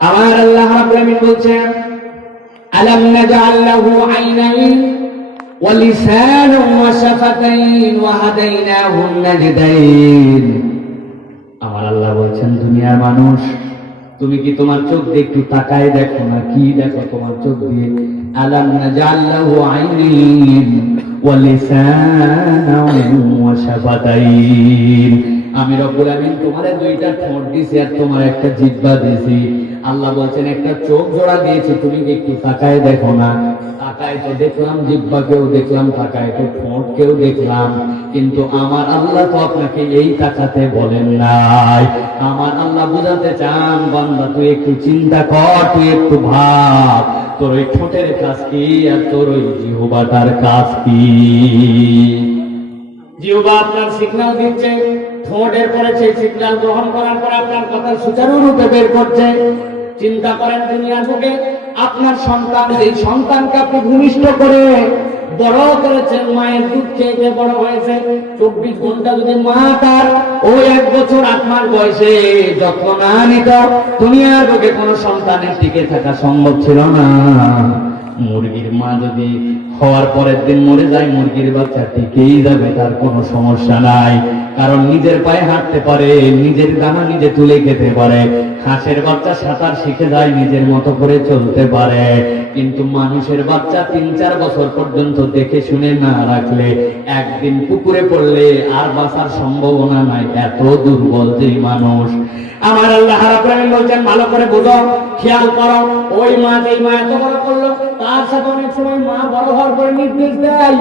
আমার আল্লাহ রাব্বুল আলামিন বলছেন আলাম নাজআল লাহু আইনাইন ওয়া লিসানান ওয়া শাফাতাইন ওয়া হাদাইনাহু নাজদাইন। আমার আল্লাহ বলছেন দুনিয়ার মানুষ, তুমি কি তোমার চোখ দিয়ে একটু তাকায় দেখো না, কি দেখো তোমার চোখ দিয়ে? আলাম নাজআল লাহু আইনাইন ওয়া লিসানান ওয়া শাফাতাইন। আমি রব্বুল আমিন তোমারে দুইটা ঠোঁট দিয়েছি আর তোমার একটা জিহ্বা দিয়েছি। আল্লাহ বলছেন একটা চোখ জোড়া দিয়েছি, তুমি কি একটু তাকায় দেখো না? তাকায় তো দেখলাম, জিহ্বাকেও দেখলাম, তাকায় তো ঠোঁটকেও দেখলাম, কিন্তু আমার আল্লাহ তো আপনাকে এই তাকাতে বলেন নাই। আমার আল্লাহ বুঝাতে চান বান্দা তুই একটু চিন্তা কর, তুই একটু ভাব, তোর ওই ঠোঁটের কাজ কি আর তোর ওই জিহ্বাটার কাজ কি? জিহ্বা আপনার সিগন্যাল দিচ্ছে, ঠোঁটের পরে সেই সিগন্যাল গ্রহণ করার পর আপনার কথা সুচারুরূপে বের করছে। চিন্তা করেন দুনিয়ার বুকে আপনার সন্তান, এই সন্তানকে আপনি ভূমিষ্ঠ করে বড় করেছেন, মায়ের দুধ খেয়ে বড় হয়েছে। 24 ঘন্টা যদি মা তার ওই 1 বছর 8 মাস বয়সে যত্ন না নিত, দুনিয়ার বুকে কোনো সন্তানের টিকে থাকা সম্ভব ছিল না। মুরগির মা যদি হওয়ার পরের দিন মরে যায়, মুরগির বাচ্চা টিকেই যাবে, তার কোনো সমস্যা নাই, কারণ নিজের পায়ে হাঁটতে পারে, নিজের দানা নিজে তুলে খেতে পারে। হাঁসের বাচ্চা সাঁতার শিখে যায়, নিজের মতো করে চলতে পারে। কিন্তু মানুষের বাচ্চা 3-4 বছর পর্যন্ত দেখে শুনে না রাখলে একদিন পুকুরে পড়লে আর বাঁচার সম্ভাবনা নাই, এত দুর্বল যে মানুষ। আমার আল্লাহ রাব্বুল আলামিন বলছেন ভালো করে বুঝো, খেয়াল করো। ওই মা যেই মা এত বড় করলো, তার সাথে অনেক সময় মা বড় হওয়ার পরে নির্দেশ দেয়,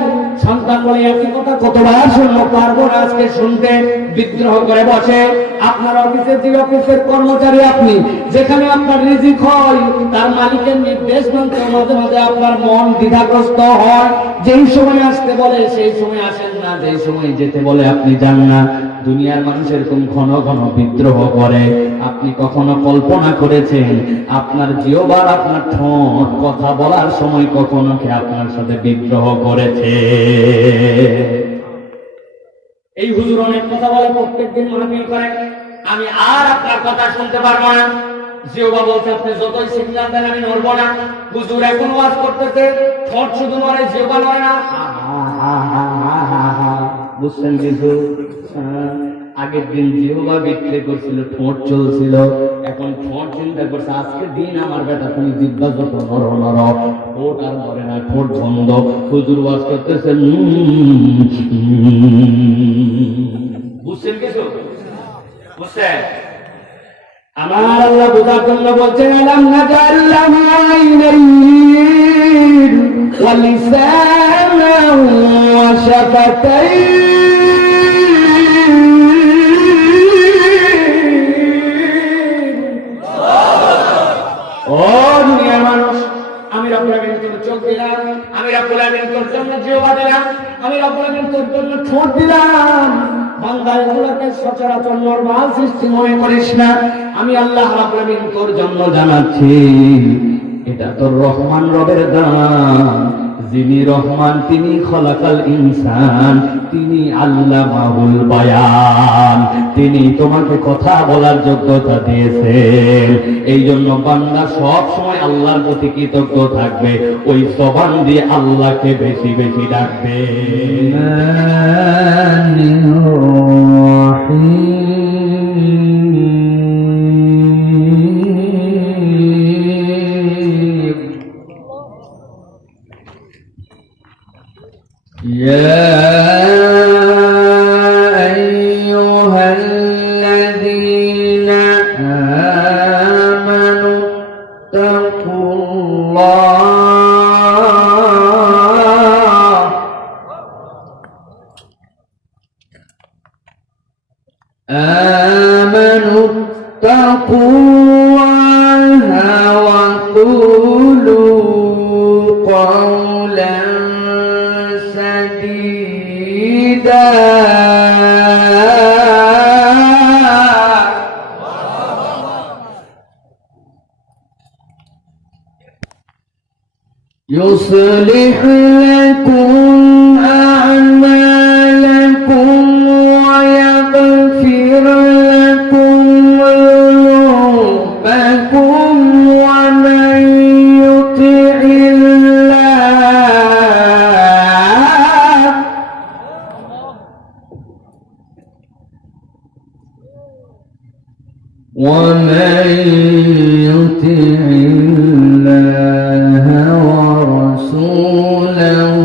সন্তান বলে একই কথা কতবার শুনবো, পারবো না আজকে শুনতে, বিদ্রোহ করে বসে। আপনার অফিসের যে অফিসের কর্মচারী আপনি, যেখানে আপনার রিজিক হয়, তার মালিকের নির্দেশ মানতে মাঝে মাঝে আপনার মন দ্বিধাগ্রস্ত হয়। যেই সময় আসতে বলে সেই সময় আসেন না, যেই সময় যেতে বলে আপনি যান না। দুনিয়ার মানুষ এরকম ঘন ঘন বিদ্রোহ করে। আপনি কখনো কল্পনা করেছেন আপনার জিহ্বা, আপনার ঠোঁট কথা বলার সময় কখনো কি আপনার সাথে বিদ্রোহ করেছে? এই হুজুর অনেক কথা বলে, প্রত্যেকদিন মাহফিল করে, আমি আর আপনার কথা শুনতে পারবো না। জিহ্বা বলছে আপনি যতই সিগন্যাল দেন আমি নড়বো না। হুজুর এখন ওয়াজ করতেছে, ঠোঁট শুধু নড়ে, জিহ্বা নড়ে না। বুঝছেন কিছু? আগের দিন জিহ্বা বিক্রি করছিল, ঠোঁট চলছিল, এখন ঠোঁট চিন্তা করছে আজকে দিন আমার বেটা তুমি জিহ্বা যত নড়ো নড়ো, ঠোঁট আর নড়ে না, ঠোঁট বন্ধ। হুজুর ওয়াজ করতেছে, বুঝছেন কিছু? বুঝছেন? আমার আল্লাহ বুঝার জন্য বলছেন আলাম নাজআল লাহু আইনাইন ওয়া লিসানান ওয়া শাফাতাইন। ও দুনিয়ার মানুষ, আমি রব্বুল আমিন তোর চোখ দিলাম, আমি রব্বুল আমিন তোর জন্য জিহ্বা দিলাম, আমি রব্বুল আমিন তোর জন্য ঠোঁট দিলাম। বান্দা এগুলোকে সচরাচর নরমাল সৃষ্টি মনে করিস না। আমি আল্লাহ রাব্বুল আমিন তোর জন্য জানাচ্ছি এটা তোর রহমান রবের দান। যিনি রহমান তিনি খলাকাল ইনসান, তিনি আল্লামাহুল বায়ান, তিনি তোমাকে কথা বলার যোগ্যতা দিয়েছেন। এই জন্য বান্দা সব সময় আল্লাহর প্রতি কৃতজ্ঞ থাকবে, ওই জবান দিয়ে আল্লাহকে বেশি বেশি ডাকবে। يا أيها الذين آمنوا اتقوا الله وقولوا قولا سديدا يصلح لكم أعمالكم ويغفر لكم ذنوبكم يطع الله ورسوله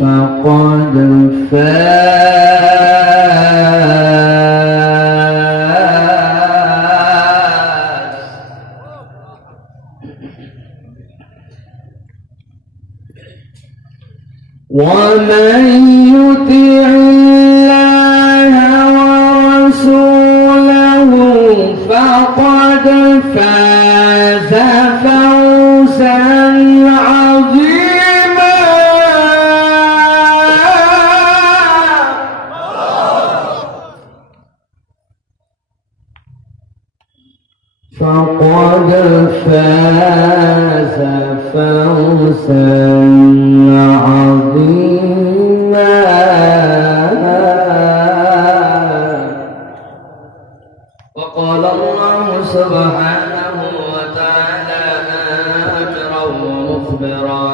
فقد فاز ومن يطع الله ورسوله فقد فاز فوزا عظيما فقد فاز فوزا عظيما وقال الله سبحانه وتعالى آمرا ومخبرا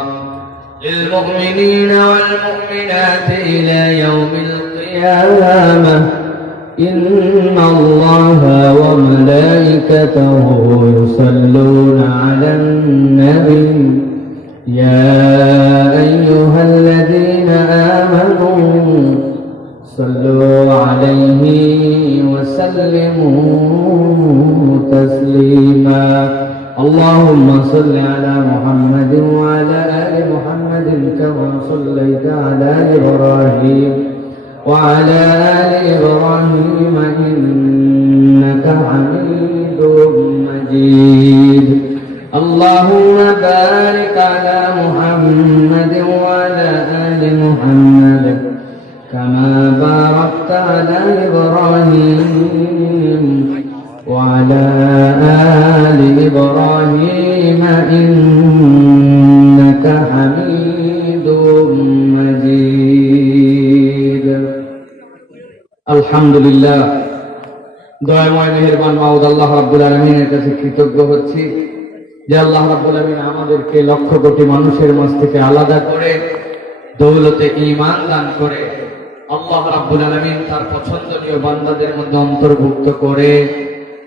للمؤمنين والمؤمنات إلى يوم القيامة إن الله وملائكته يصلون على النبي يا أيها الذين آمنوا صلوا عليه وسلموا تسليما اللهم صل على محمد وعلى آل محمد كما صليت على إبراهيم وعلى آل إبراهيم إنك حميد مجيد اللهم بارك على محمد وعلى آل محمد كما باركت على إبراهيم وعلى آل إبراهيم إنك حميد مجيد الحمد لله দয়াময় মেহেরবান মাওলানা আল্লাহ রাব্বুল আলামিনের কাছে কৃতজ্ঞ হচ্ছি যে আল্লাহ রাব্বুল আলামিন আমাদেরকে লক্ষ কোটি মানুষের মাঝ থেকে আলাদা করে দৌলতে ঈমান দান করে আল্লাহ রাব্বুল আলামিন তার পছন্দনীয় বান্দাদের মধ্যে অন্তর্ভুক্ত করে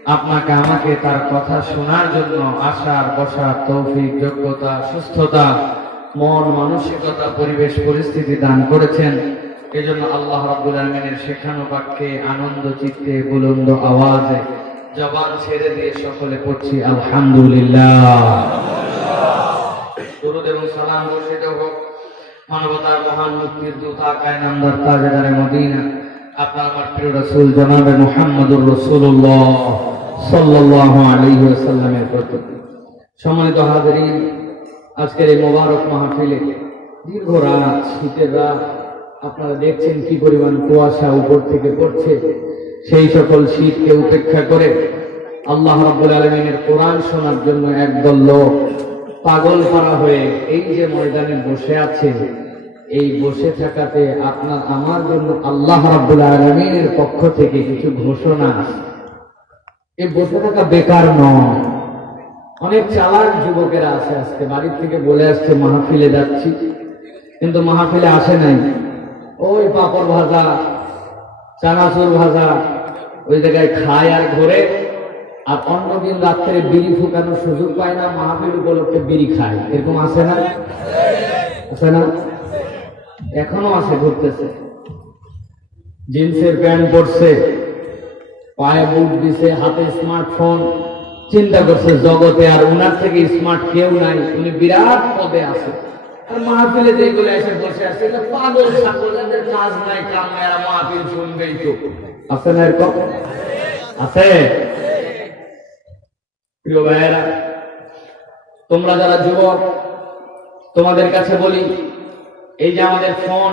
আপনাকে আমাকে তার কথা শোনার জন্য আসার বসার তৌফিক যোগ্যতা সুস্থতা মন মানসিকতা পরিবেশ পরিস্থিতি দান করেছেন এজন্য আল্লাহ রাব্বুল আলামিনের শেখানো বাক্যে আনন্দ চিত্তে বুলন্দ আওয়াজে জবান ছেড়ে দিয়ে সকলে পড়ছি আলহামদুলিল্লাহ দরুদ এবং সালাম বর্ষিত হোক মানবতার মহান মুক্তির দূত আকায়ে নামদার তাজদারে মদিনা আপনার আমার প্রিয় রাসূল জনাবে মুহাম্মদুর রাসূলুল্লাহ সাল্লাল্লাহু আলাইহি ওয়াসাল্লামের প্রতি সম্মানিত হাজিরিন আজকের এই মোবারক মাহফিলে দীর্ঘ রাত শীতের রাত আপনারা দেখছেন কি পরিমাণ কুয়াশা উপর থেকে পড়ছে সেই সকল শীতকে উপেক্ষা করে আল্লাহ রাব্বুল আলামিনের কোরআন শোনার জন্য একদল লোক পাগল পারা হয়ে এই যে ময়দানে বসে আছে এই বসে থাকাতে আপনার আমার জন্য আল্লাহ রাব্বুল আলামিনের পক্ষ থেকে কিছু ঘোষণা এই বসে থাকা বেকার নয় অনেক চালাক যুবকেরা আছে আজকে বাড়ি থেকে বলে আসছে মাহফিলে যাচ্ছি কিন্তু মাহফিলে আসে নাই ওই পাপড় ভাজা চানাচুর ভাজা ওই জায়গায় খায় আর ঘরে আর অন্যদিন রাত্রে বিড়ি ফুকানোর সুযোগ পায় না মাহফিল উপলক্ষে বিড়ি খায় এরকম আছে না আছে না এখনো আছে ঘুরতেছে জিন্সের প্যান্ট পরছে পায়ে বুট দিছে হাতে স্মার্টফোন চিন্তা করছে জগতে আর উনার থেকে স্মার্ট কেউ নাই উনি বিরাট পদে আছে আর মাহফিলে যেগুলো এসে বসে আছে পাগল ছাত্রদের কাজ নাই কাম নাই আর মাহফিল শুনবেই তো আছে না এরকম আছে প্রিয় ভাইয়েরা তোমরা যারা যুবক তোমাদের কাছে বলি এই যে আমাদের ফোন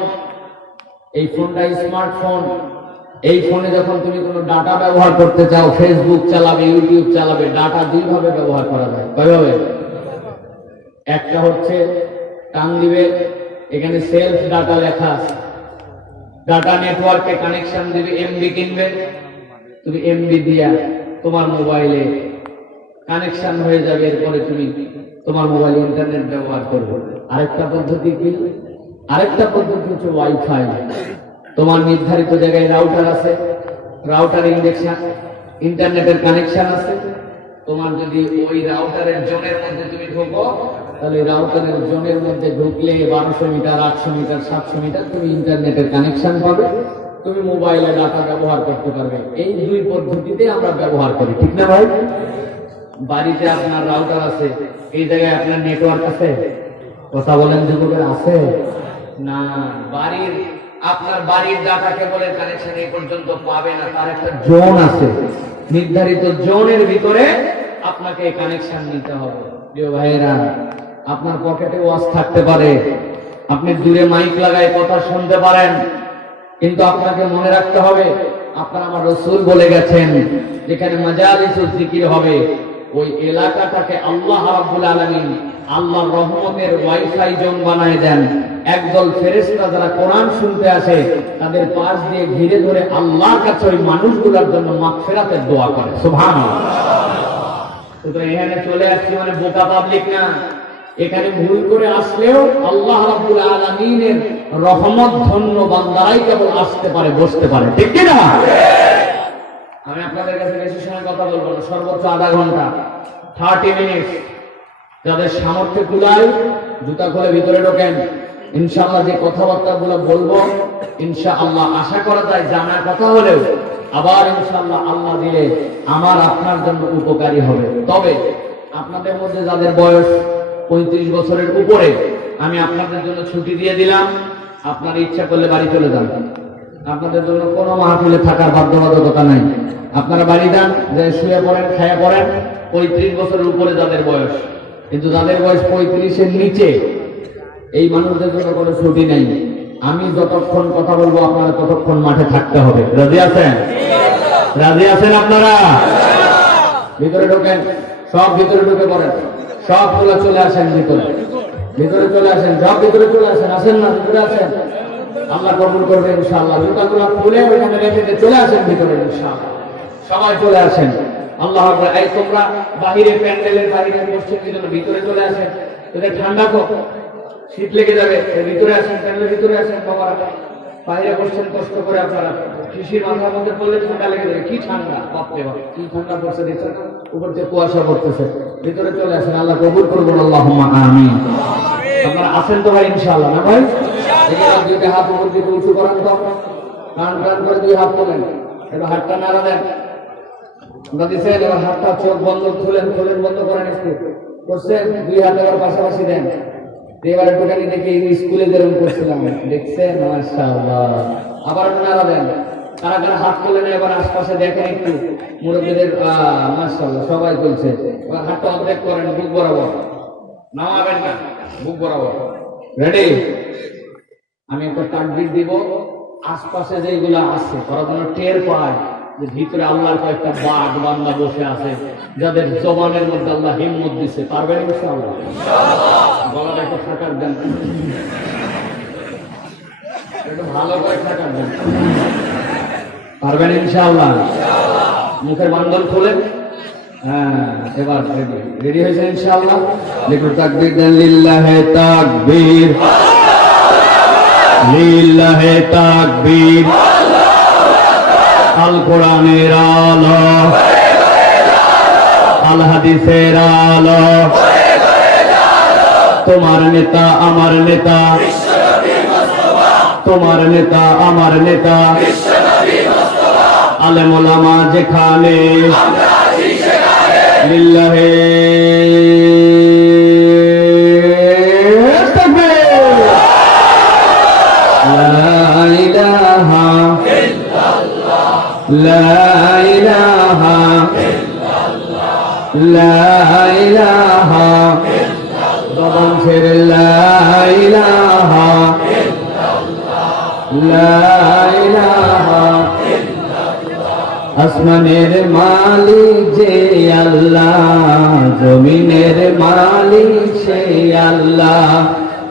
এই ফোনটা স্মার্টফোন এই ফোনে যখন তুমি কোনো ডাটা ব্যবহার করতে চাও ফেসবুক চালাবে ইউটিউব চালাবে ডাটা দুই ভাবে ব্যবহার করা যায় কিভাবে একটা হচ্ছে টান দিবে এখানে সেলফ ডাটা লেখা আছে ডাটা নেটওয়ার্কে কানেকশন দিবে এমবি কিনবে তুমি এমবি দিয়া তোমার মোবাইলে কানেকশন হয়ে যাবে এরপরে তুমি তোমার মোবাইলে ইন্টারনেট ব্যবহার করবে আরেকটা পদ্ধতি কি আরেকটা পদ্ধতি হচ্ছে ওয়াইফাই তোমার নির্ধারিত জায়গায় রাউটার আছে রাউটার ইন্টারনেটের কানেকশন আছে, তোমার যদি ওই রাউটারের জোনের মধ্যে তুমি ঢোকো, তাহলে রাউটারের জোনের মধ্যে ঢুকলে 1200 মিটার, 800 মিটার, 700 মিটার তুমি ইন্টারনেটের কানেকশন পাবে, তুমি মোবাইলে ডাটা ব্যবহার করতে পারবে। এই দুই পদ্ধতিতে আমরা ব্যবহার করি, ঠিক না ভাই? বাড়িতে আপনার রাউটার আছে, এই জায়গায় আপনার নেটওয়ার্ক আছে? কথা বলেন যুবকের, আছে না? আপনার বাড়ির ডাটা কেবলের কানেকশন এই পর্যন্ত পাবে না, তার একটা জোন আছে, নির্ধারিত জোনের ভিতরে আপনাকে কানেকশন নিতে হবে। প্রিয় ভাইয়েরা, আপনার পকেটে ওয়াজ থাকতে পারে, আপনি দূরে মাইক লাগায় কথা শুনতে পারেন, কিন্তু আপনাকে মনে রাখতে হবে, আপনার আমার রাসূল বলে গেছেন, যেখানে মাজালিসুল জিকির হবে ওই এলাকাটাকে আল্লাহ রাব্বুল আলামিন আল্লাহর রহমতের ওয়াইফাই জোন বানায় দেন। একদল ফেরেশতা যারা কোরআন শুনতে আসে তাদের পাশ দিয়ে ঘিরে ধরে আল্লাহর কাছে ওই মানুষগুলোর জন্য মাগফিরাতের দোয়া করে। সুবহানাল্লাহ। তো এখানে চলে আসছি মানে বোকা পাবলিক না, এখানে ভুল করে আসলেও আল্লাহ রাব্বুল আলামিনের রহমত ধন্য বান্দারাই কেবল আসতে পারে, বসতে পারে, ঠিক কি না? আমি আপনাদের কাছে বেশি সময় কথা বলবো না, সর্বোচ্চ আধা ঘন্টা, 30 মিনিট। যাদের সামর্থ্য কুলায় জুতা খুলে ভিতরে ঢোকেন। ইনশাআল্লাহ যে কথাবার্তাগুলো বলবো, ইনশাআল্লাহ আশা করা যায় জানা কথা হলেও আবার ইনশাআল্লাহ আল্লাহ দিলে আমার আপনার জন্য উপকারী হবে। তবে আপনাদের মধ্যে যাদের বয়স 35 বছরের উপরে, আমি আপনাদের জন্য ছুটি দিয়ে দিলাম, আপনার ইচ্ছা করলে বাড়ি চলে যান, আপনাদের জন্য কোনো মাহফিলে থাকার বাধ্যবাধকতা নাই। আপনারা বাড়ি যান, যে শুয়ে পড়েন, খায়া পড়েন। 35 বছরের উপরে যাদের বয়স, কিন্তু যাদের বয়স 35-এর নিচে, এই মানুষদের জন্য কোনো ছুটি নেই। আমি যতক্ষণ কথা বলবো আপনারা ততক্ষণ মাঠে থাকতে হবে। রাজি আছেন? রাজি আছেন আপনারা? ভিতরে ঢোকেন, সব ভিতরে ঢুকে পড়েন, সবগুলো চলে আসেন ভিতরে, ভিতরে চলে আসেন, সব ভিতরে চলে আসেন। আসেন না? ভিতরে আসেন, আল্লাহ কবুল করবে ইনশাআল্লাহ। জুতাগুলো খুলে ওইখানে রেখে দিয়ে চলে আসেন ভিতরে ইনশাআল্লাহ। সবাই চলে আসেন। আল্লাহ আকবার। এই তোমরা বাহিরে, প্যান্ডেলের বাহিরে বসছেন, ভিতরে চলে আসেন। তোদের ঠান্ডা কো, শীত লেগে যাবে, ভিতরে আসেন, প্যান্ডেলের ভিতরে আসেন। বাবারা বাইরে বসছেন কষ্ট করে, আপনারা শিশির মাথার মধ্যে পড়লে ঠান্ডা লেগে যাবে। কি ঠান্ডা, বাপরে বাপ, কি ঠান্ডা পড়ছে দেখছেন, উপর যে কুয়াশা পড়তেছে। ভিতরে চলে আসেন, আল্লাহ কবুল করবেন, আল্লাহুম্মা আমিন। আপনারা আছেন তো ভাই ইনশাআল্লাহ? না ভাই? দুইটা হাত উপর দিকে উঁচু করেন, তো টান টান করে 2 হাত তোলেন, এবার হাতটা নাড়া দেন। দিচ্ছেন, এবার হাতটা চোখ বন্ধ, খুলেন, বন্ধ করেন, একটু করছেন, 2 হাত এবার পাশাপাশি দেন। এবার একটুখানি দেখি স্কুলে যেরকম করছিলাম, দেখছেন? মাশাআল্লাহ। আবার নাড়া দেন। কারা কারা হাত তোলেন এবার আশপাশে দেখেন একটু, মুরব্বীদের। মাশাআল্লাহ, সবাই তুলছে। এবার হাতটা অর্ধেক করেন, বুক বরাবর, নামাবেন না, বুক বরাবর। রেডি? আমি একটা তাকবীর দিব, আশপাশে যেগুলো আছে ওরা যেন টের পায় যে ভিতরে আল্লাহর কয়েকটা বাঘ বান্দা বসে আছে, যাদের জবানের মধ্যে আল্লাহ হিম্মত দিচ্ছে। পারবেন ইনশাআল্লাহ? গলাটা একটু ফাঁকার দেন, একটু ভালো করে ফাঁকার দেন। পারবেন ইনশাআল্লাহ? মুখের বান্ধন খোলেন। হ্যাঁ, এবার রেডি হয়েছে ইনশাআল্লাহ? দেখুন, তাকবীর দেন। লিল্লাহে তাকবীর, লিল্লাহে তাকবীর। আল কোরআনের আলো, আল হাদিসের আলো, তোমার নেতা আমার নেতা, তোমার নেতা আমার নেতা, আলেম ওলামা যেখানে, লিল্লাহে তাকবীর। লা ইলাহা ইল্লাল্লাহ, লা ইলাহা ইল্লাল্লাহ, লা ইলাহা ইল্লাল্লাহ। জবান ছেড়ে লা ইলাহা ইল্লাল্লাহ, লা ইলাহা ইল্লাল্লাহ। আসমানের মালিক যে আল্লাহ, জমিনের মালিক সে আল্লাহ,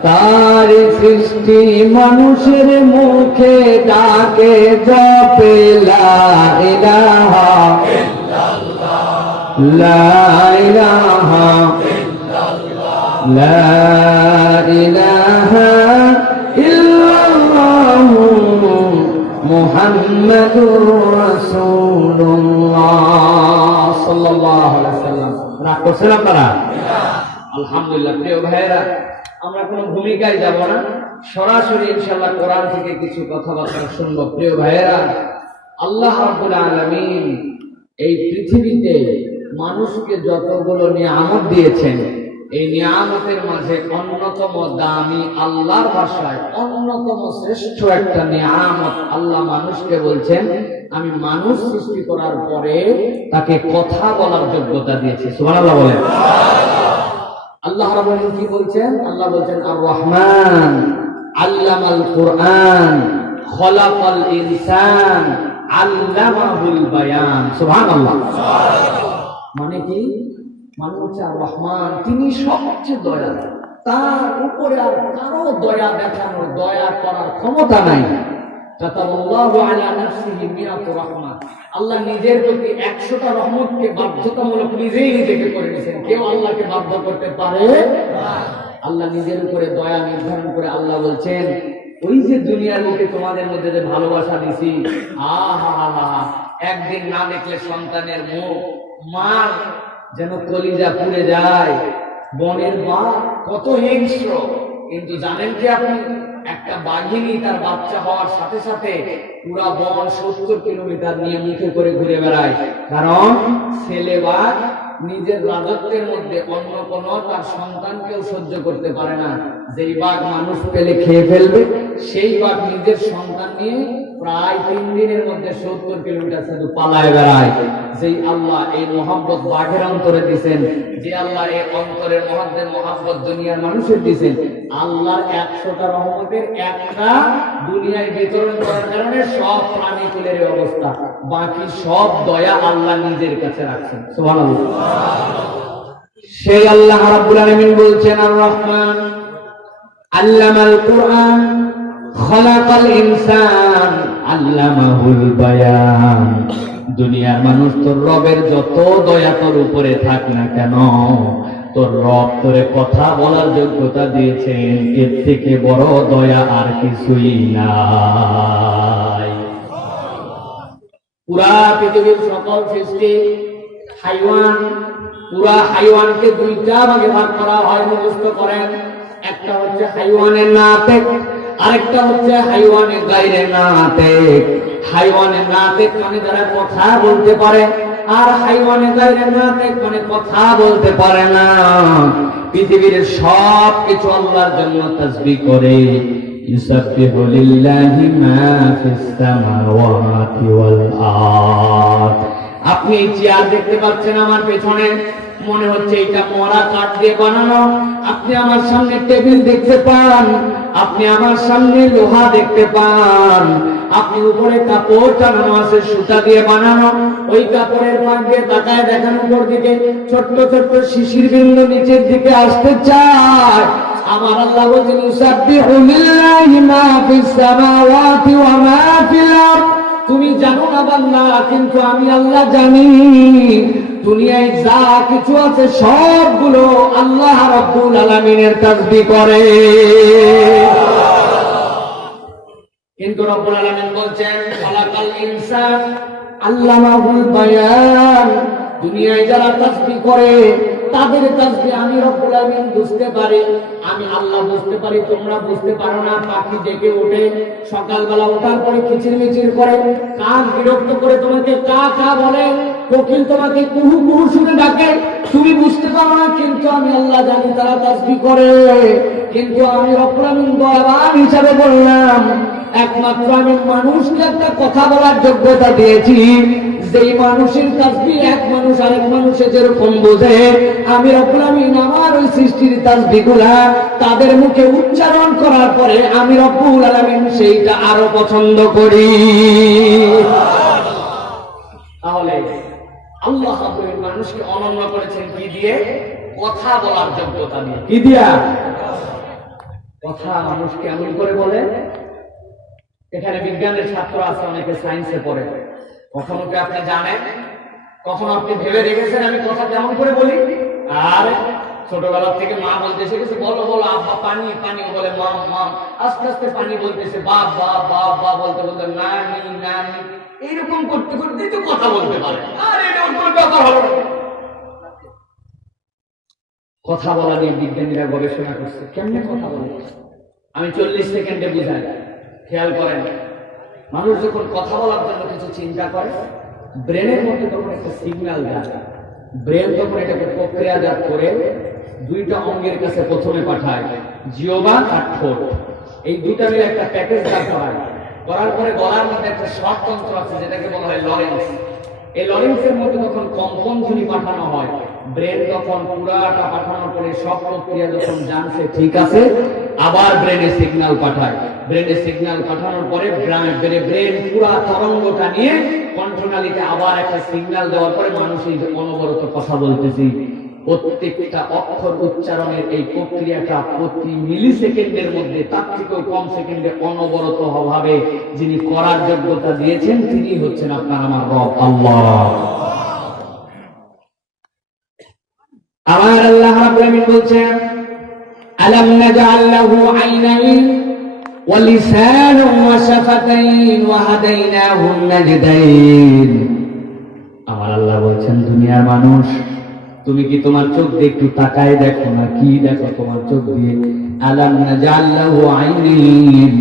তার সৃষ্টি মানুষের মুখে ডাকে জপে লা ইলাহা ইল্লাল্লাহ, লা ইলাহা ইল্লাল্লাহ, লা ইলাহা ইল্লাল্লাহ, মুহাম্মাদুর রাসূলুল্লাহ সাল্লাল্লাহু আলাইহি ওয়াসাল্লাম। রাগ করছেন আপনারা? আলহামদুলিল্লাহ। প্রিয় ভাইয়েরা, আমরা কোনো ভূমিকায় যাব না, সরাসরি ইনশাআল্লাহ কোরআন থেকে কিছু কথাবার্তা শুনবো। প্রিয় ভাইয়েরা, আল্লাহ রাব্বুল আলামিন এই পৃথিবীতে মানুষকে যতগুলো নিয়ামত দিয়েছেন, এই নিয়ামতের মাঝে অন্যতম দামি, আল্লাহর ভাষায় অন্যতম শ্রেষ্ঠ একটা নিয়ামত আল্লাহ মানুষকে বলছেন, আমি মানুষ সৃষ্টি করার পরে তাকে কথা বলার যোগ্যতা দিয়েছি। সুবহানাল্লাহ বলেন। আল্লাহ রাব্বুল আলামিন কি বলছেন? আল্লাহ বলছেন আর রহমান আল্লামাল কুরআন খলাকাল ইনসান আল্লামাহুল বায়ান। সুবহানাল্লাহ। মানে কি? মানে হচ্ছে আর রহমান, তিনি সবচেয়ে দয়ালু, তার উপরে আর কারো দয়া দেখানোর, দয়া করার ক্ষমতা নাই। কাতাবাল্লাহু আলা নাফসিহি মিয়াতু রাহমাহ, আল্লাহ নিজের প্রতি 100টা রহমতকে বাধ্যতামূলক নিজেই নিজেকে করে নিয়েছেন। কেউ আল্লাহকে বাধ্য করতে পারে না। আল্লাহ নিজের উপরে দয়া নির্ধারণ করে আল্লাহ বলছেন, ওই যে দুনিয়ার লোকে তোমাদের মধ্যে যে ভালোবাসা দিছি, আহা, একদিন না দেখলে সন্তানের মুখ, মার যেন কলিজা পুড়ে যায়। বনের বাঘ কত হিংস্র, কিন্তু জানেন কি আপনি, একটা বাঘিনী তার বাচ্চা হওয়ার সাথে সাথে পুরা বন 70 কিলোমিটার নিয়ে মুখে করে ঘুরে বেড়ায়। কারণ ছেলে বাঘ নিজের রাজত্বের মধ্যে অন্য কোন তার সন্তানকেও সহ্য করতে পারে না। যেই বাঘ মানুষ পেলে খেয়ে ফেলবে, সেই বাঘ নিজের সন্তান নিয়ে প্রায় 3 দিনের মধ্যে 70 কিলোমিটার শুধু পালায় বেড়ায়। যেই আল্লাহ এই মহব্বত বাঘের অন্তরে দিয়েছেন, যে আল্লাহ এই অন্তরের মহব্বত দুনিয়ার মানুষের দিয়েছেন, আল্লাহর 100টা রহমতের একটা দুনিয়ায় বিতরণ করার কারণে সব প্রাণী কুলের অবস্থা, বাকি সব দয়া আল্লাহ নিজের কাছে রাখছেন। সুবহানাল্লাহ। সেই আল্লাহ রাব্বুল আলামিন বলছেন আর রহমান আল্লামাল কুরআন খলাকাল ইনসান আল্লামাহুল বায়ান। দুনিয়ার মানুষ, তোর রবের যত দয়া তোর উপরে থাক না কেন, তোর রব তোরে কথা বলার যোগ্যতা দিয়েছেন, এর থেকে বড় দয়া আর কিছুই নাই। পুরা পৃথিবীর সকল সৃষ্টি হাইওয়ান, পুরা হাইওয়ানকে 2টা ভাগে ভাগ করা হয়, মুখস্থ করেন। একটা হচ্ছে হাইওয়ানে নাতিক, আরেকটা হচ্ছে হাইওয়ানে গায়রে নাতিক। হাইওয়ানে নাতিক মানে যারা কথা বলতে পারে, আর হাইওয়ানে গায়রে নাতিক মানে কথা বলতে পারে না। পৃথিবীর সব কিছু আল্লাহর জন্য তাসবিহ করে। ইউসাব্বিহু লিল্লাহি মা ফিস সামাওয়াতি ওয়াল আরদ। আপনি চেয়ার দেখতে পাচ্ছেন আমার পেছনে, মনে হচ্ছে এটা মরা কাঠ দিয়ে বানানো। আপনি আমার সামনে টেবিল দেখতে পান, আপনি আমার সামনে লোহা দেখতে পান। আপনি উপরে কাপড় টানানো আছে সুতা দিয়ে বানানো, ওই কাপড়ের পাশ দিয়ে তাকায় দেখেন উপর দিকে ছোট্ট ছোট্ট শিশির বিন্দু নিচের দিকে আসতে চায়। আমার আল্লাহ বলেন ইউসাব্বিহু লিল্লাহি মা ফিস সামাওয়াতি ওয়া মা ফিল আরদ। তুমি জানো না বান্দা, কিন্তু আমি আল্লাহ জানি। দুনিয়ায় যা কিছু আছে সবগুলো আল্লাহ রাব্বুল আলামিনের তাসবিহ করে। কিন্তু রব্বুল আলামিন বলছেন খলাকাল ইনসান আল্লামাহুল বায়ান। দুনিয়ায় যারা তাসবিহ করে তাদের তাসবিহ আমি রব্বুল আলামিন বুঝতে পারি, আমি আল্লাহ বুঝতে পারি, তোমরা বুঝতে পারো না। পাখি ডেকে ওঠে, সকালবেলা ওঠার পরে কিচিরমিচির করে, কাক বিরক্ত করে তোমাকে কা কা বলে, কোকিল তোমাকে কুহু কুহু শুনে ডাকে, তুমি বুঝতে পারো না, কিন্তু আমি আল্লাহ জানি তারা তাসবিহ করে। কিন্তু আমি রব্বুল আলামিন দয়াবান হিসাবে বললাম, একমাত্র আমি মানুষকে একটা কথা বলার যোগ্যতা দিয়েছি। যেই মানুষের তাসবিহ এক মানুষ আরেক মানুষে যেরকম বোঝে, আমি রব্বুল আলামিন আমার ওই সৃষ্টির তাসবিহগুলা তাদের মুখে উচ্চারণ করার পরে আমি রব্বুল আলামিন সেইটা আরো পছন্দ করি। তাহলে আল্লাহ রাব্বুল মানুষকে অনন্য করেছেন কি দিয়ে? কথা বলার যোগ্যতা দিয়ে। কি দিয়া? কথা মানুষ কেমন করে বলে? এখানে বিজ্ঞানের ছাত্র আছে, অনেকে সায়েন্সে পড়ে। কখনো কি আপনি জানেন, কখনো আপনি ভেবে দেখেছেন আমি কথা কেমন করে বলি? আর ছোটবেলা থেকে মা বলতে শিখেছে বলো বলো আব্বা পানি পানি, ও বলে মা মা, আস্তে আস্তে পানি বলতেছে বাপ বাপ বাপ বাপ বলতে বলতে নানি নানি, এইরকম করতে করতে তো কথা বলতে পারে। আর এটা কোনো ব্যাপার হলো না। কথা বলা নিয়ে বিজ্ঞানীরা গবেষণা করছে, কেমনে কথা বলে। আমি 40 সেকেন্ডে বুঝাই, খেয়াল করেন। মানুষ যখন কথা বলার জন্য কিছু চিন্তা করে, ব্রেনের মধ্যে তখন একটা সিগন্যাল যায়, ব্রেন তখন এটাকে প্রক্রিয়াজাত করে দুইটা অঙ্গের কাছে প্রথমে পাঠায়, জিহ্বা আর ঠোঁট। এই দুইটা মিলে একটা প্যাকেজ হয়, করার পরে গলার মধ্যে একটা শর্ট তন্ত্র আছে যেটাকে বলা হয় লরেন্স। এই লরেন্সের মধ্যে তখন কম্পন ধ্বনি পাঠানো হয়, ব্রেন তখন পুরাটা পাঠানোর পরে সব প্রক্রিয়া যখন জানছে ঠিক আছে, আবার ব্রেনে সিগন্যাল পাঠায়। ব্রেনে সিগন্যাল পাঠানোর পরে ব্রেন পুরা তরঙ্গটা নিয়ে কণ্ঠনালীতে আবার একটা সিগন্যাল দেওয়ার পরে মানুষ এই যে অনবরত কথা বলতেছি, প্রত্যেকটা অক্ষর উচ্চারণের এই প্রক্রিয়াটা প্রতি মিলি সেকেন্ডের মধ্যে, তার থেকেও কম সেকেন্ডে অনবরত ভাবে যিনি করার যোগ্যতা দিয়েছেন তিনি হচ্ছেন আপনার আমার রব আল্লাহ। আমার আল্লাহ রাব্বুল আলামিন বলছেন আলাম নাজআল লাহু আইনাইন ওয়া লিসানান ওয়া শাফাতাইন ওয়া হাদাইনাহুন নাজদাইন। আমার আল্লাহ বলছেন দুনিয়ার মানুষ, তুমি কি তোমার চোখ দিয়ে একটু তাকায় দেখো না, কি দেখো তোমার চোখ দিয়ে? আলাম নাজআল লাহু আইনাইন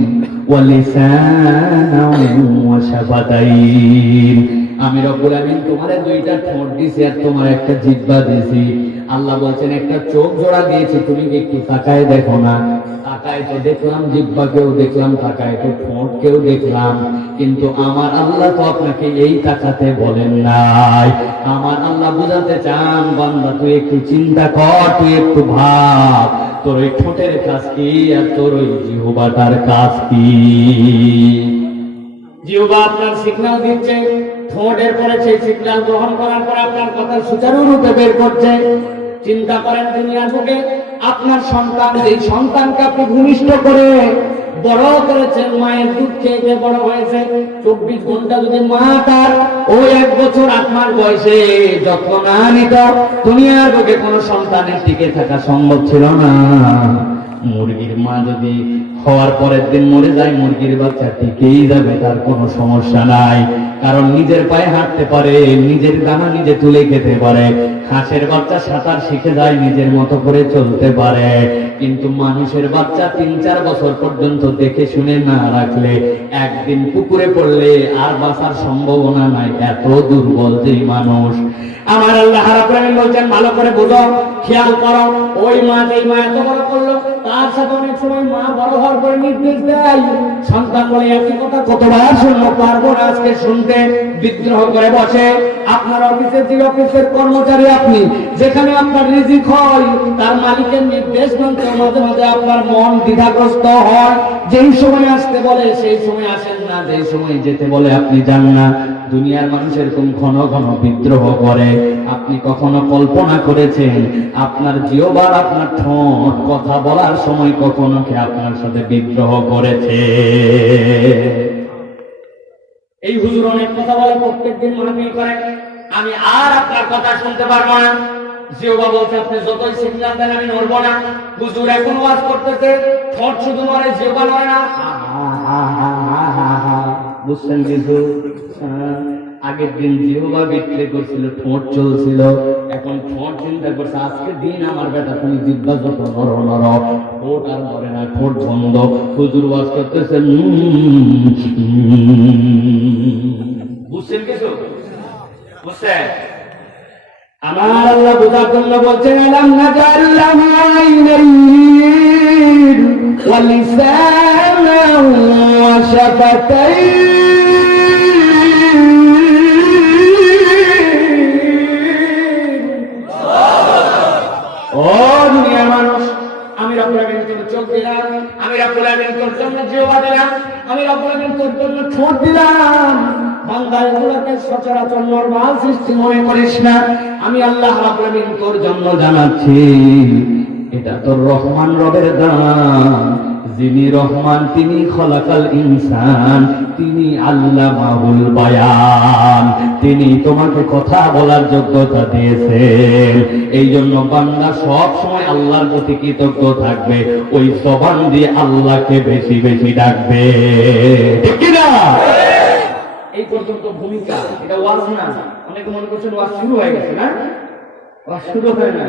ওয়া লিসানান ওয়া শাফাতাইন। আমি রব্বুল আমিন তোমারে দুইটা ঠোঁট দিয়েছি আর তোমার একটা জিহ্বা দিয়েছি। আল্লাহ বলছেন একটা চোখ জোড়া দিয়েছি, তুমি কি একটু তাকায় দেখো না? তাকায় তো দেখলাম, জিহ্বাকেও দেখলাম, তাকায় তো ঠোঁটকেও দেখলাম, কিন্তু আমার আল্লাহ তো আপনাকে এই তাকাতে বলেন নাই। আমার আল্লাহ বুঝাতে চান বান্দা তুই একটু চিন্তা কর, তুই একটু ভাব, তোর ওই ঠোঁটের কাজ কি আর তোর ওই জিহ্বাটার কাজ কি? জিহ্বা আপনার সিগন্যাল দিচ্ছে, ঠোঁটের পরে সেই সিগন্যাল গ্রহণ করার পর আপনার কথা সুচারুরূপে বের করছে। চিন্তা করেন দুনিয়ার বুকে আপনার সন্তান, এই সন্তানকে আপনি ভূমিষ্ঠ করে বড় করেছেন, মায়ের দুধ খেয়ে বড় হয়েছে। 24 ঘন্টা যদি মা তার ওই 1 বছর 8 মাস বয়সে যত্ন না নিত, দুনিয়ার বুকে কোনো সন্তানের টিকে থাকা সম্ভব ছিল না। মুরগির মা যদি হওয়ার পরের দিন মরে যায়, মুরগির বাচ্চা টিকেই যাবে, তার কোনো সমস্যা নাই, কারণ নিজের পায়ে হাঁটতে পারে, নিজের দানা নিজে তুলে খেতে পারে। হাঁসের বাচ্চা সাঁতার শিখে যায়, নিজের মতো করে চলতে পারে। কিন্তু মানুষের বাচ্চা 3-4 বছর পর্যন্ত দেখে শুনে না রাখলে একদিন পুকুরে পড়লে আর বাঁচার সম্ভাবনা নাই, এত দুর্বল যেই মানুষ। আমার আল্লাহ রাব্বুল আলামিন বলছেন ভালো করে বুঝো, খেয়াল করো। ওই মা যেই মা এত বড় করলো, তার সাথে অনেক সময় মা বড় হওয়ার পরে নির্দেশ দেয়, সন্তান বলে একই কথা কতবার শুনবো, পারবো না আজকে শুনতে, বিদ্রোহ করে বসে। আপনার অফিসের যে অফিসের কর্মচারী আপনি, যেখানে আপনার রিজিক হয়, তার মালিকের নির্দেশ মানতে মাঝে মাঝে আপনার মন দ্বিধাগ্রস্ত হয়। যেই সময় আসতে বলে সেই সময় আসেন না, যেই সময় যেতে বলে আপনি যান না। দুনিয়ার মানুষ এরকম ঘন ঘন বিদ্রোহ করে। আপনি কখনো কল্পনা করেছেন আপনার জিহ্বার, আপনার ঠোঁট কথা বলার সময় কখনো কি আপনার সাথে বিদ্রোহ করেছে? এই হুজুর অনেক কথা বলে, প্রত্যেকদিন মাহফিল করে, আমি আর আপনার কথা শুনতে পারবো না। জিহ্বা বলছে আপনি যতই সিগন্যাল দেন আমি নড়বো না। হুজুর এখন ওয়াজ করতেছে, ঠোঁট শুধু নড়ে, জিহ্বা নড়ে না। বুঝছেন কিছু? আগের দিন জিহ্বা বিক্রি করছিল, ঠোঁট চলছিল, এখন ঠোঁট চিন্তা করছে আজকে দিন আমার বেটা তুমি জিহ্বা যত নর নর, ঠোঁট আর নড়ে না, ঠোঁট বন্ধ। হুজুর ওয়াজ করতেছে, বুঝছেন কিছু? বুঝছেন? আমার আল্লাহ বুঝার জন্য বলছেন আলাম নাজআল লাহু আইনাইন ওয়া লিসানান ওয়া শাফাতাইন। ও দুনিয়ার মানুষ, আমি রব্বুল আমিন তোর চোখ দিলাম, আমি রব্বুল আমিন তোর জন্য জিহ্বা দিলাম, আমি রব্বুল আমিন তোর জন্য ঠোঁট দিলাম। বান্দা এগুলোকে সচরাচর নরমাল সৃষ্টি মনে করিস না। আমি আল্লাহ রাব্বুল আমিন তোর জন্য জানাচ্ছি এটা তোর রহমান রবের দান, যিনি রহমান, তিনি খলাকাল ইনসান, তিনি আল্লামাহুল বায়ান, তিনি তোমাকে কথা বলার যোগ্যতা দিয়েছেন। এই জন্য বান্দা সব সময় আল্লাহর প্রতি কৃতজ্ঞ থাকবে, ওই জবান দিয়ে আল্লাহকে বেশি বেশি ডাকবে, ঠিক কি না? এই পর্যন্ত ভূমিকা, এটা ওয়াজ না। অনেকে মনে করছেন ওয়াজ শুরু হয়ে গেছে, না? ওয়াজ শুরু হয় না,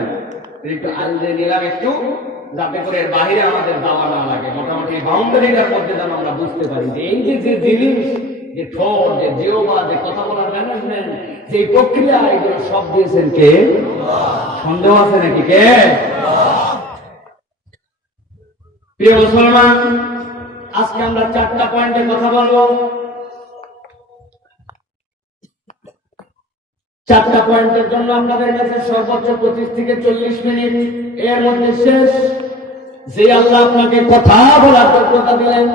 একটু আল্লাহ নিলাম একটু, যাতে করে এর বাহিরে আমাদের যাওয়া না লাগে। মোটামুটি বাউন্ডারিটার মধ্যে যেন আমরা বুঝতে পারি যে এই যে জিনিস, যে ঠোঁট, যে জিহ্বা, যে কথা বলার ম্যানেজমেন্ট, যে প্রক্রিয়া, এগুলো সব দিয়েছেন কে? সন্দেহ আছে নাকি কে? প্রিয় মুসলমান, আজকে আমরা 4টা পয়েন্টে কথা বলবো। 4টা পয়েন্টের জন্য আপনাদের কাছে সর্বোচ্চ 25 থেকে 40 মিনিট। এর মধ্যে শেষ। যে আল্লাহ আপনাকে কথা বলার যোগ্যতা দিলেন,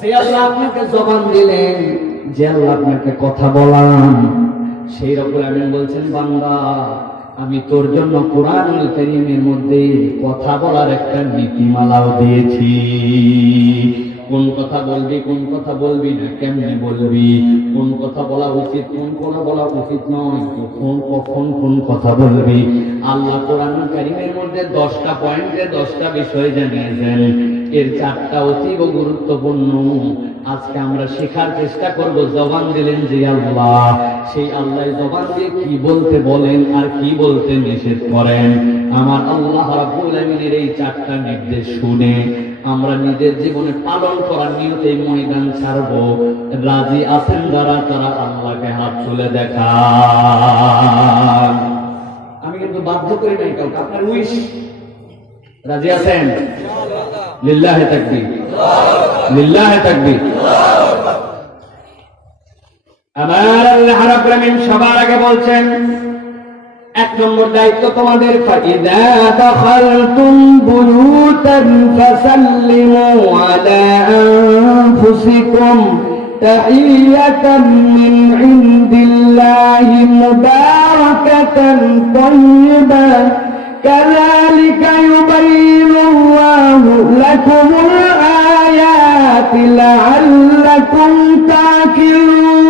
যে আল্লাহ আপনাকে জবান দিলেন, যে আল্লাহ আপনাকে কথা বলান, সেই রব্বুল আমিন বলছেন, বান্দা আমি তোর জন্য কোরআনুল কারীমের মধ্যে কথা বলার একটা নীতিমালাও দিয়েছি। কোন কথা বলবি, কোন কথা বলবি না, কেমনে বলবি, কোন কথা বলা উচিত, কোন কথা বলা উচিত নয়, কখন কোন কথা বলবি। আল্লাহ কোরআনুল কারীমের মধ্যে 10টা পয়েন্টে 10টা বিষয় জানিয়েছেন। এর 4টা অতীব গুরুত্বপূর্ণ। আজকে আমরা শেখার চেষ্টা করব। জবান দিলেন যে আল্লাহ, সেই আল্লাহ জবান দিয়ে কি বলতে বলেন আর কি বলতে নিষেধ করেন। আমার আল্লাহ রাব্বুল আমিনের এই 4টা নির্দেশ শুনে আমরা নিজের জীবনে পালন করার নিয়তে ময়দান ছাড়ব। রাজি আছেন যারা, তারা আল্লাহকে হাত তুলে দেখান। আমি কিন্তু বাধ্য করি নাই কাউকে, আপনার উইশ। রাজি আছেন? লিল্লাহে তাকবীর, লিল্লাহে তাকবীর। আমার আল্লাহ রাব্বুল আমিন সবার আগে বলছেন, 1 নম্বর দায়িত্ব তোমাদের, ফাইদা দাখালতুম বুয়ুতান ফাসাল্লিমু আলা আনফুসিকুম তাহিয়াতাম মিন ইনদিল্লাহি মুবারাকাতান তাইয়্যিবা কাযালিকা ইউবাইয়িনুল্লাহু লাকুমুল আয়াতি লাআল্লাকুম তা'কিলুন।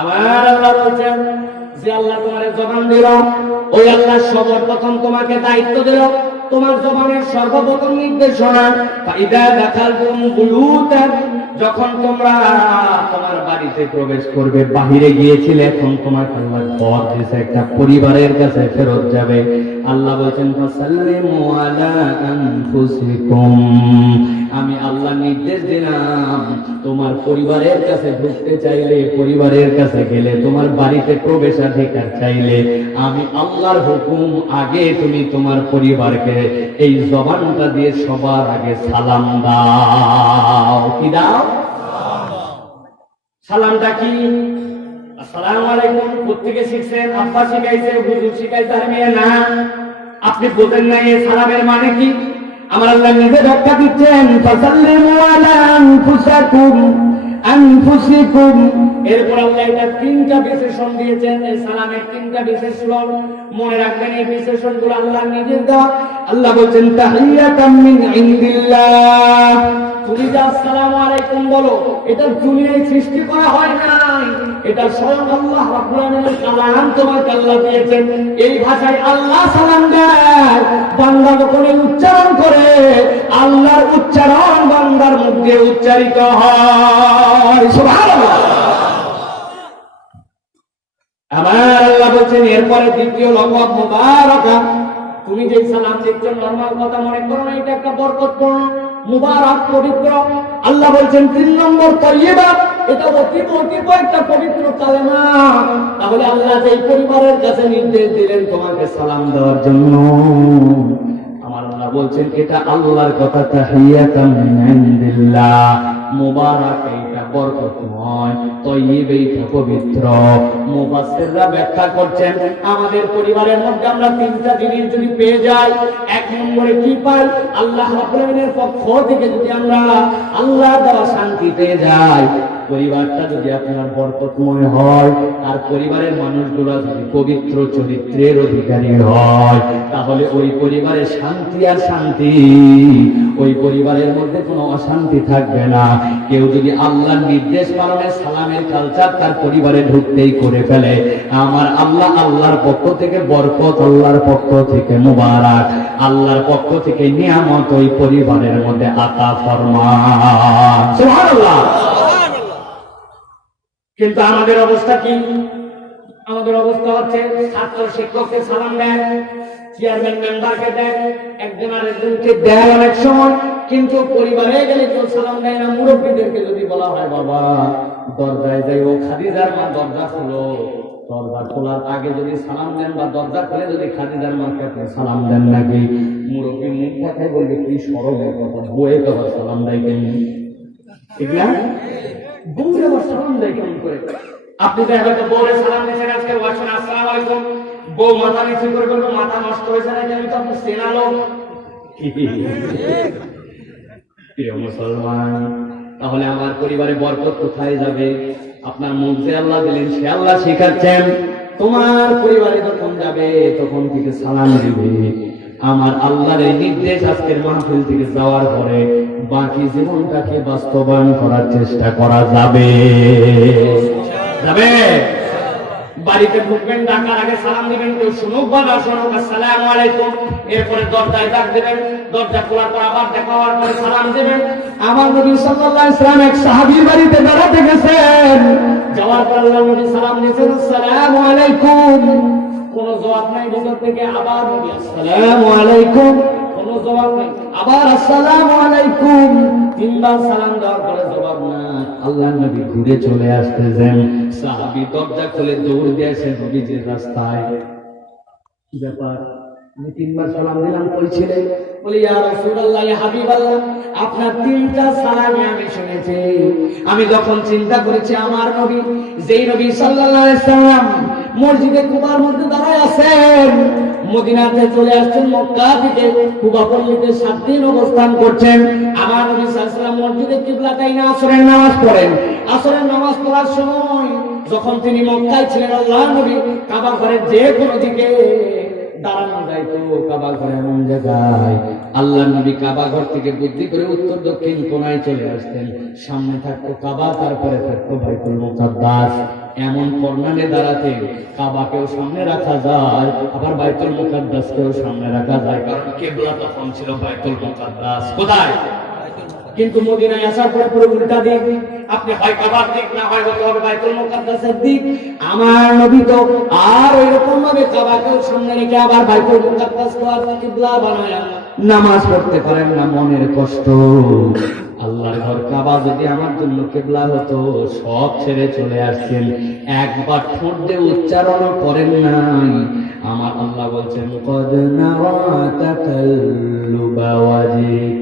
আমার আল্লাহ বলছেন, যে আল্লাহ তোমার জবান দিল, ওই আল্লাহ সর্বপ্রথম তোমাকে দায়িত্ব দিল, তোমার জবানের সর্বপ্রথম নির্দেশনা, ফাইদা দাখালতুম বুয়ুতান, যখন তোমরা তোমার বাড়িতে প্রবেশ করবে, বাহিরে গিয়েছিলে, এখন তোমার আল্লাহ ঘর দিয়েছে, একটা পরিবারের কাছে ফেরত যাবে। আল্লাহ বলছেন, ফাসাল্লিমু আলা আনফুসিকুম, আমি আল্লাহ নির্দেশ দিলাম, তোমার পরিবারের কাছে ঢুকতে চাইলে, পরিবারের কাছে গেলে, তোমার বাড়িতে প্রবেশাধিকার চাইলে, আমি আল্লাহর হুকুম, আগে তুমি তোমার পরিবারকে এই জবানটা দিয়ে সবার আগে সালাম দাও। কি দাও? সালামটা কি? আসসালামু আলাইকুম। কোত্থেকে শিখছেন? আব্বা শিখাইছে, হুজুর শিখাইছে, আর মেয়ে না। আপনি বোঝেন না এই সালামের মানে কি? আমার আল্লাহ নিজে ব্যাখ্যা দিচ্ছেন, ফাসাল্লিমু আলা আনফুসাকুম, আনফুসিকুম। এরপর আল্লাহ এটা 3টা বিশেষণ দিয়েছেন। এই সালামের 3টা বিশেষণ মনে রাখবেন। এই বিশেষণগুলো আল্লাহ নিজের দেওয়া। আল্লাহ বলছেন, তাহিয়াতাম মিন ইনদিল্লাহ, তুমি যা আসসালামু আলাইকুম বলো, এটা দুনিয়ায় সৃষ্টি করা হয় নাই, এটা স্বয়ং আল্লাহ রাব্বুল আমিনের কালাম, তোমাকে আল্লাহ দিয়েছেন। এই ভাষায় আল্লাহ সালাম দেয়। বান্দা যখন উচ্চারণ করে, আল্লাহর উচ্চারণ বান্দার মুখে উচ্চারিত হয়। সুবহানাল্লাহ। আমার আল্লাহ বলছেন, এরপরে দ্বিতীয় লফজ মুবারাকা। তুমি যে সালাম দিচ্ছ, নরমাল কথা মনে করো না, এটা একটা বরকতপূর্ণ, মুবারক, পবিত্র। আল্লাহ বলছেন 3 নম্বর তাইয়্যিবা, এটা অতি একটা পবিত্র কালেমা। তাহলে আল্লাহ যেই পরিবারের কাছে নির্দেশ দিলেন তোমাকে সালাম দেওয়ার জন্য, আমার আল্লাহ বলছেন এটা আল্লাহর কথা, তাহিয়াতাম মিন ইনদিল্লাহ, মুবারক, এটা বরকতময়, তাইয়্যিব, এটা পবিত্র। মুফাসসিররা ব্যাখ্যা করছেন, আমাদের পরিবারের মধ্যে আমরা 3টা জিনিস যদি পেয়ে যাই, 1 নম্বরে কি পাই? আল্লাহ রাব্বুল আমিনের পক্ষ থেকে যদি আমরা আল্লাহ দেওয়া শান্তি পেয়ে যাই, পরিবারটা যদি আপনার বরকতময় হয়, আর পরিবারের মানুষগুলো যদি পবিত্র চরিত্রের অধিকারী হয়, তাহলে ওই পরিবারে শান্তি আর শান্তি, ওই পরিবারের মধ্যে কোনো অশান্তি থাকবে না। কেউ যদি আল্লাহর নির্দেশ পালনে সালামের কালচার তার পরিবারে ঢুকতেই করে ফেলে, আমার আল্লাহ আল্লাহর পক্ষ থেকে বরকত, আল্লাহর পক্ষ থেকে মুবারক, আল্লাহর পক্ষ থেকে নিয়ামত ওই পরিবারের মধ্যে আতা ফরমান। সুবহানাল্লাহ। কিন্তু আমাদের অবস্থা কি? আমাদের অবস্থা হচ্ছে ছাত্র শিক্ষককে সালাম দেয়, চেয়ারম্যান মেম্বারকে দেয়, একজন আরেকজনকে দেয় অনেক সময়, কিন্তু পরিবারে গেলে কেউ সালাম দেয় না। মুরব্বীদেরকে যদি বলা হয় বাবা দরজায় যাই, ও খাদিজার মা দরজা খোলো, দরজা খোলার আগে যদি সালাম দেন, বা দরজা খুলে যদি খাদিজার মাকে আপনি সালাম দেন নাকি, মুরব্বী মুখ দেখায় বলবে কি সরমের কথা, বইয়ে তো আবার সালাম দেয় কেন? ঠিক না? বউরে আবার সালাম দেয় কেমন করে? আপনি তো হয়তো বউরে সালাম দিয়েছেন, আজকে ওয়াশন আসসালামু আলাইকুম, বউ মাথা নিচু করে বলবো মাথা নষ্ট হয়েছে নাকি, আমি তো আপনি সেনা লোক। প্রিয় মুসলমান, তাহলে আমার পরিবারে বরকত কোথায় যাবে? আপনার মুখ যে আল্লাহ দিলেন সে আল্লাহ শিখাচ্ছেন, তোমার পরিবারে যখন যাবে তখন থেকে সালাম দিবে। আমার আল্লাহর এই নির্দেশ আজকের মাহফিল থেকে যাওয়ার পরে বাকি জীবনটাকে বাস্তবায়ন করার চেষ্টা করা যাবে। যাবে। বাড়িতে ঢুকবেন, ডাকার আগে সালাম দিবেন, কেউ শুনুক বা না শুনুক আসসালামু আলাইকুম, এরপরে দরজায় ডাক দিবেন, দরজা খোলার পর আবার দেখা হওয়ার পরে সালাম দিবেন। আমার নবী সাল্লাল্লাহু আলাইহি ওয়াসাল্লাম এক সাহাবীর বাড়িতে বেড়াতে গেছেন, যাওয়ার পর আল্লাহর নবী সালাম দিয়েছেন আসসালামু আলাইকুম, কোনো জবাব নাই, ভিতর থেকে আবার নবী আসসালামু আলাইকুম, কোনো জবাব নাই, আবার আসসালামু আলাইকুম, তিনবার সালাম দেওয়ার পরে জবাব না। আল্লাহর নবী ঘুরে চলে আসতেছেন, সাহাবী দরজা খুলে দৌড় দিয়ে আসেন নবীজির রাস্তায়। কি ব্যাপার, আমি তিনবার সালাম দিলাম, কই ছিলেন? বলি ইয়া রাসূলুল্লাহ, ইয়া হাবিবাল্লাহ, আপনার তিনটা সালামই আমি শুনেছি। আমি যখন চিন্তা করেছি আমার নবী, যেই নবী সাল্লাল্লাহু আলাইহি ওয়াসাল্লাম মসজিদে কুবার মধ্যে দাঁড়ায় আছেন, মদিনাতে চলে আসছেন মক্কা থেকে, কুবা পল্লীতে 7 দিন অবস্থান করছেন। আমার নবী সাল্লাল্লাহু আলাইহি ওয়াসাল্লাম মসজিদে কিবলাতাইন আসরের নামাজ পড়েন। আসরের নামাজ পড়ার সময় যখন তিনি মক্কায় ছিলেন, আল্লাহর নবী কাবা ঘরের যে কোনো দিকে দাঁড়ানো যাইতো, কাবা ঘর এমন জায়গায় আল্লাহর নবী কাবা ঘর থেকে বুদ্ধি করে উত্তর দক্ষিণ কোণায় চলে আসতেন। সামনে থাকতো কাবা, তারপরে থাকতো বাইতুল মুকাদ্দাস। এমন কর্নারে দাঁড়াতে কাবাকেও সামনে রাখা যায়, আবার বাইতুল মুকাদ্দাসকেও সামনে রাখা যায়, কারণ কিবলা তখন ছিল বাইতুল মুকাদ্দাস। কোথায়? কিন্তু মদিনায় আসার পরে পুরো উল্টা দিক, আপনি হয় কাবার দিক, না হয় হতে হবে বাইতুল মুকাদ্দাসের দিক। আমার নবী তো আর ওইরকম ভাবে কাবাকেও সামনে রেখে আবার বাইতুল মুকাদ্দাসকে আর কিবলা বানায়া নামাজ পড়তে পারেন না। মনের কষ্ট, আল্লাহর ঘর কাবা যদি আমার জন্য কিবলা হতো, সব ছেড়ে চলে আসছেন, একবার ঠোঁট দিয়ে উচ্চারণ করেন নাই। আমার আল্লাহ বলছেন কদ নারা তাকাল্লুবা ওয়াজিক,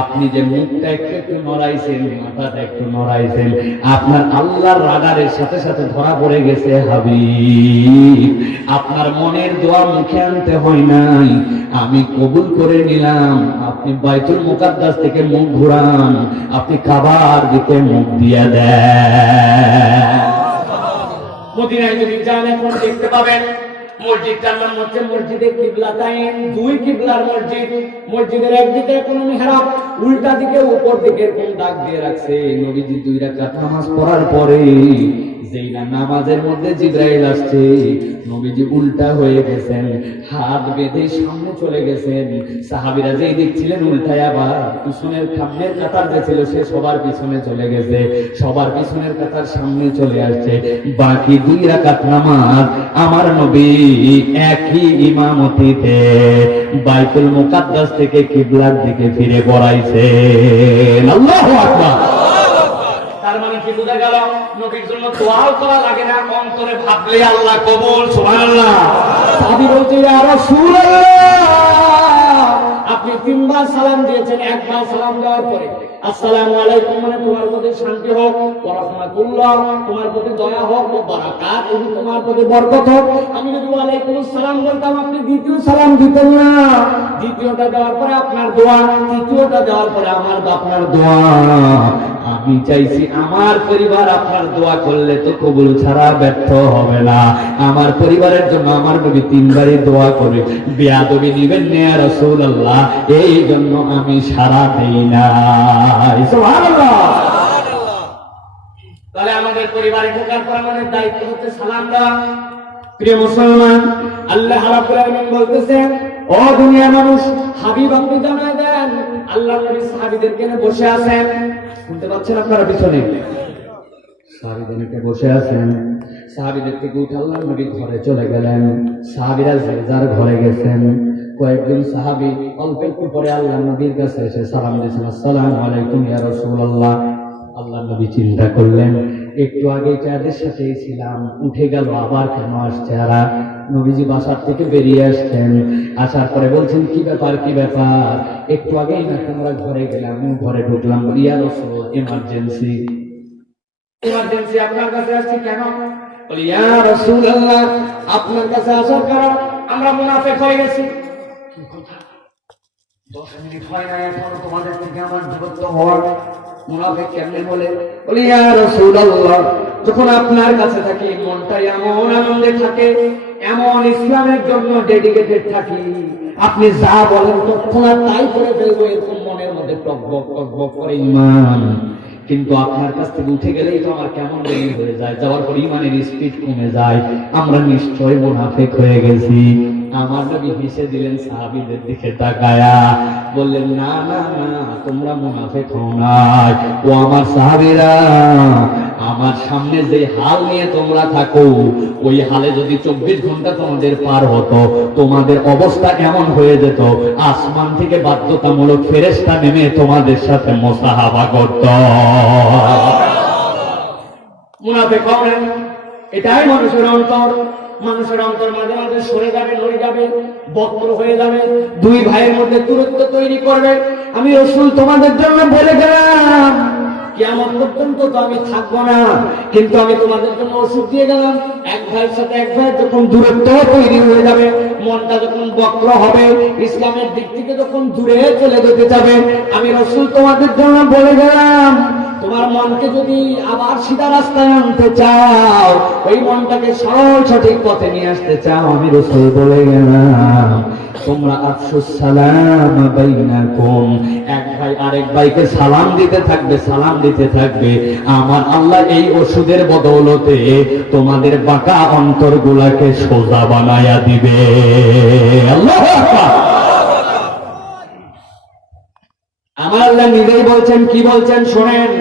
আপনি যে মুখটা একটু নড়াইছেন, মাথাটা একটু নড়াইছেন, আপনার আল্লাহর রাডারের সাথে সাথে ধরা পড়ে গেছে হাবিব। আপনার মনের দোয়া মুখে আনতে হয় নাই, আমি কবুল করে নিলাম। আপনি বাইতুল মুকাদ্দাস থেকে মুখ ঘুরান, আপনি কাবার দিকে মুখ দিয়ে দেন। মদিনায় যদি যান এখন দেখতে পাবেন মসজিদটার নাম হচ্ছে মসজিদে কিবলাতাইন, 2 কিবলার মসজিদ। মসজিদের একদিকে কোনো মিহরাব, উল্টা দিকে উপর দিকে কোন দাগ দিয়ে রাখছে। নবীজি 2 রাকাত নামাজ পড়ার পরে যেই না নামাজের মধ্যে জিবরাইল আসছে, নবীজি উল্টা হয়ে গেছেন, হাত বেঁধে সামনে চলে গেছেন। সাহাবীরা যেই দিক ছিলেন উল্টায়, আবার পিছনের সামনের কাতার যে ছিল সে সবার পিছনে চলে গেছে, সবার পিছনের কাতার সামনে চলে আসছে। বাকি 2 রাকাত নামাজ আমার নবী একই ইমামতিতে বাইতুল মুকাদ্দাস থেকে কিবলার দিকে ফিরে পড়াইছেন। আল্লাহু আকবার। তার মানে কি বোঝা গেল? নবীর জন্য দোয়াও করা লাগে না, অন্তরে ভাবলে আল্লাহ কবুল। সুবহানাল্লাহ। সাহাবী বলছে ইয়া রাসূলুল্লাহ, আপনি 3 বার সালাম দিয়েছেন, একবার সালাম দেওয়ার পরে আসসালামু আলাইকুম মানে তোমার প্রতি শান্তি হোক, ওয়া রাহমাতুল্লাহ তোমার প্রতি দয়া হোক, ওয়া বারাকাতুহু তোমার প্রতি বরকত হোক। আমি যদি ওয়ালাইকুম আসসালাম বলতাম, আপনি দ্বিতীয় সালাম দিতেন না। দ্বিতীয়টা দেওয়ার পরে আপনার দোয়া, তৃতীয়টা দেওয়ার পরে আমার আপনার দোয়া। আমি আমি চাইছি আমার পরিবার আপনার দোয়া করলে তো কবুল ছাড়া ব্যর্থ হবে না। আমার পরিবারের জন্য আমার নবী 3 বারই দোয়া করে, বেয়াদবি নিবেন না ইয়া রাসূলুল্লাহ, এই জন্য আমি সারা দেই না। সুবহানাল্লাহ। তাহলে আমাদের পরিবারে ঢোকার পর আমাদের দায়িত্ব হচ্ছে সালাম দেওয়া। প্রিয় মুসলমান, আল্লাহ রাব্বুল আলামিন বলতেছেন, ও দুনিয়ার মানুষ, হাবিব আপনি জানায় দেন আল্লাহর নবী সাহাবীদেরকে নিয়ে বসে আছেন। শুনতে পাচ্ছেন আপনারা পিছনে? সাহাবীদেরকে বসে আছেন। সাহাবীদের থেকে উঠে আল্লাহর নবী ঘরে চলে গেলেন। সাহাবীরা যে যার ঘরে গেছেন। কয়েকজন সাহাবী অল্প একটু পরে আল্লাহর নবীর কাছে এসে সালাম দিয়েছেন, আসসালামু আলাইকুম ইয়া রাসূলুল্লাহ। আল্লাহর নবী চিন্তা করলেন, একটু আগে যাদের সাথেই ছিলাম, উঠে গেল, আবার কেন আসছে এরা? নবীজি বাসার থেকে বেরিয়ে আসছেন, আসার পরে বলছেন, কি ব্যাপার কি ব্যাপার? একটু আগেই না তোমরা ঘরে গেলাম, ঘরে ঢুকলাম, ইয়া রাসূলুল্লাহ ইমার্জেন্সি ইমার্জেন্সি আপনার কাছে আসছি কেন? বলি, ইয়া রাসূলুল্লাহ আপনার কাছে আসার কারণ আমরা মুনাফিক হয়ে গেছি। কি কথা? 10 মিনিট হয় না এখনো তোমাদের থেকে আমার দূরত্ব হওয়ার। মুনাফিক কেমনে বলে? বলি, ইয়া রাসূলুল্লাহ যখন আপনার কাছে থাকি মনটা এমন আনন্দে থাকে, এমন ইসলামের জন্য ডেডিকেটেড থাকি, আপনি যা বলেন তৎক্ষণাৎ তাই করে ফেলবো, এরকম মনের মধ্যে টকবক টকবক করে ঈমান। কিন্তু আপনার কাছ থেকে উঠে গেলেই তো আমার কেমন দেরি হয়ে যায়, যাওয়ার পর ঈমানের স্পিড কমে যায়, আমরা নিশ্চয় মুনাফিক হয়ে গেছি। আমার নবী হেসে দিলেন, সাহাবীদের দিকে তাকায়া বললেন, না না না, তোমরা মুনাফিক হও নাই। ও আমার সাহাবীরা, আমার সামনে যে হাল নিয়ে তোমরা থাকো, ওই হালে যদি 24 ঘন্টা তোমাদের পার হতো, তোমাদের অবস্থা এমন হয়ে যেত, আসমান থেকে বাধ্যতামূলক ফেরেশতা নেমে তোমাদের সাথে মুসাহাবা করত। মুনাফিক হবেন, এটাই মানুষের অন্তর। মানুষের অন্তর মাঝে মাঝে সরে যাবে, নড়ে যাবে, বক্র হয়ে যাবে, 2 ভাইয়ের মধ্যে দূরত্ব তৈরি করবে। আমি রাসূল তোমাদের জন্য বলে গেলাম, কিয়ামত পর্যন্ত তো আমি থাকবো না, কিন্তু আমি তোমাদের জন্য ওষুধ দিয়ে গেলাম, এক ভাইয়ের সাথে এক ভাইয়ের যখন দূরত্ব তৈরি হয়ে যাবে, মনটা যখন বক্র হবে, ইসলামের দিক থেকে যখন দূরে চলে যেতে যাবে, আমি রাসূল তোমাদের জন্য বলে গেলাম, তোমার মনকে যদি আবার সিধা রাস্তায় আনতে চাও, ওই মনটাকে সরল সঠিক পথে নিয়ে আসতে চাও, আমি রাসূল বলে গেলাম, তোমরা আফসুস সালাম বাইনাকুম, এক ভাই আরেক ভাইকে সালাম দিতে থাকবে, সালাম দিতে থাকবে। আমার আল্লাহ এই ওষুধের বদৌলতে তোমাদের বাঁকা অন্তরগুলাকে সোজা বানায়া দিবে। আল্লাহু আকবার। আমার আল্লাহ নিজেই বলছেন, কি বলছেন শোনেন,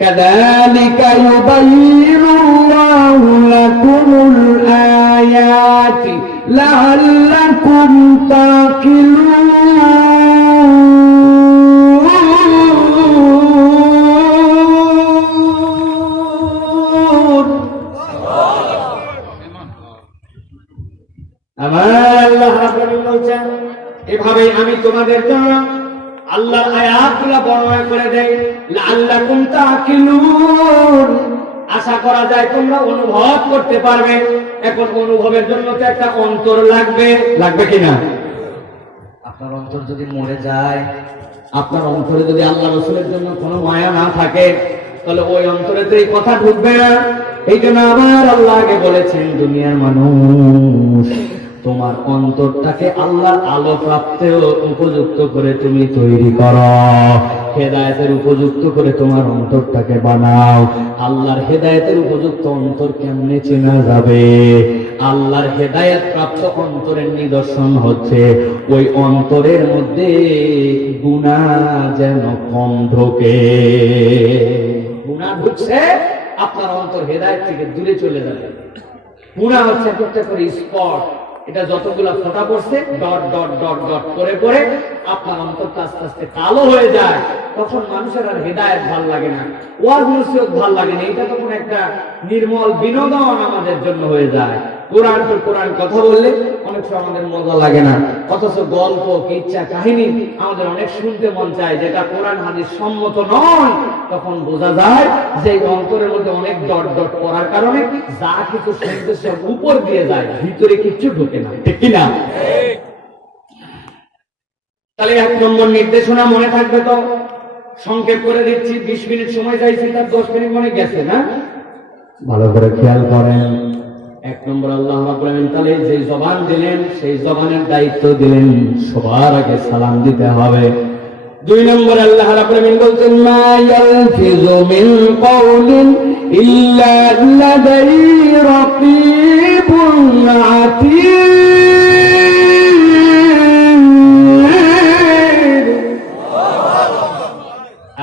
কাযালিকা ইউবাইয়িনুল্লাহু লাকুমুল আয়াতি লাআল্লাকুম তাকিলুন। আমার আল্লাহ রাব্বুল বলছেন, এভাবে আমি তোমাদের জন্য আল্লাহর আয়াতগুলো বর্ণনা করে দেই, লাআল্লাকুম তাকিলুন, আশা করা যায় তোমরা অনুভব করতে পারবে। এখন অনুভবের জন্য তো একটা অন্তর লাগবে, লাগবে কিনা? আপনার অন্তর যদি মরে যায়, আপনার অন্তরে যদি আল্লাহ রাসূলের জন্য কোনো মায়া না থাকে, তাহলে ওই অন্তরে তো এই কথা ঢুকবে না। এই জন্য আমার আল্লাহ আগে বলেছেন, দুনিয়ার মানুষ, তোমার অন্তরটাকে আল্লাহর আলো প্রাপ্তের উপযুক্ত করে তুমি তৈরি করো, হেদায়েতের উপযুক্ত করে তোমার অন্তরটাকে বানাও। আল্লাহর হেদায়েতের উপযুক্ত অন্তর কেমনে চেনা যাবে? আল্লাহর হেদায়েত প্রাপ্ত অন্তরের নিদর্শন হচ্ছে ওই অন্তরের মধ্যে গুনাহ যেন কম ঢোকে। গুনাহ ঢুকছে, আপনার অন্তর হেদায়েত থেকে দূরে চলে যাবে। গুনাহ হচ্ছে একটা করে স্পট, এটা যতগুলা ফোঁটা পড়ছে ডট ডট ডট ডট করে করে আপনার অন্তরটা আস্তে আস্তে কালো হয়ে যায়। তখন মানুষের আর হেদায়েত ভাল লাগে না, ওয়াজ নসিহত ভাল লাগে না, এটা তখন একটা নির্মল বিনোদন আমাদের জন্য হয়ে যায়। কোরআন তো কোরআন কথা বললে অনেক সময় আমাদের মজা লাগে না, অথচ গল্প কিচ্ছা কাহিনী আমাদের অনেক শুনতে মন চায়, যেটা কোরআন হাদিস সম্মত নয়। তখন বোঝা যায় যে অন্তরের মধ্যে অনেক ডট ডট করার কারণে যা কিছু শুনতে সব উপর দিয়ে যায়, ভিতরে কিচ্ছু ঢোকে না, ঠিক কিনা? তাহলে 1 নম্বর নির্দেশনা মনে থাকবে তো, সংক্ষেপ করে দিচ্ছি, 20 মিনিট সময় চাইছি, তার 10 মিনিট মনে গেছে না? ভালো করে খেয়াল করেন। 1 নম্বর, আল্লাহ রাব্বুল আলামিন তাআলা যে জবান দিলেন, সেই জবানের দায়িত্ব দিলেন সবার আগে সালাম দিতে হবে। 2 নম্বর, আল্লাহ রাব্বুল আলামিন বলছেন মা ইয়ালফিযু মিন কাওলিন ইল্লা লাদাইহি রাকীবুন আতীদ।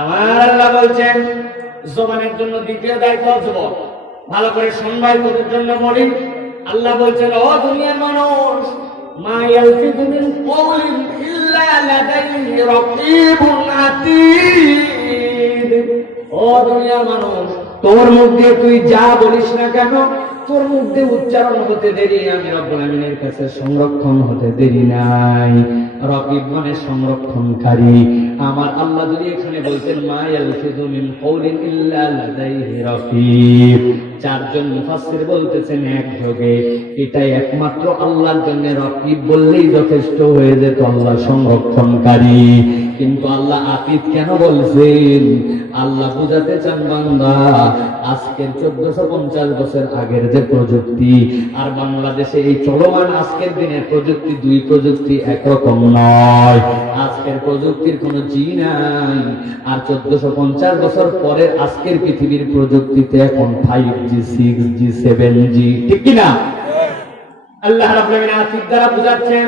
আমার আল্লাহ বলছেন জবানের জন্য দ্বিতীয় দায়িত্ব জবান। ভালো করে শুনবাই, তোদের জন্য বলি। আল্লাহ বলছেন ও দুনিয়ার মানুষ, মা ইয়ালফিযু মিন কাওলিন ইল্লা লাদাইহি রাকীবুন আতীদ। ও দুনিয়ার মানুষ, তোর মুখ দিয়ে তুই যা বলিস না কেন, তোর মুখ দিয়ে উচ্চারণ হতে দেরি আমি রব্বুল আমিনের কাছে সংরক্ষণ হতে দেরি নাই। রকিব মানে সংরক্ষণকারী। আমার আল্লাহ যদি এখানে বলতেন মা ইয়ালফিযু মিন কাওলিন ইল্লা লাদাইহি রাকীব, 4 জন মুফাসসির বলতেছেন একযোগে এটাই একমাত্র আল্লাহর জন্য রকিব বললেই যথেষ্ট হয়ে যেত, আল্লাহ সংরক্ষণকারী। কিন্তু আল্লাহ আতীত কেন বলছেন? আল্লাহ বুঝাতে চান বান্দা আজকের 1450 বছর আগের যে প্রযুক্তি আর বাংলাদেশে এই চলমান আজকের দিনের প্রযুক্তি, 2 প্রযুক্তি একরকম নয়। আজকের প্রযুক্তির কোনো জি নাই, আর 1450 বছর পরের আজকের পৃথিবীর প্রযুক্তিতে এখন 5G 6G 7G, ঠিক কিনা? আল্লাহ রাব্বুল আলামিন আতীত দ্বারা বুঝাচ্ছেন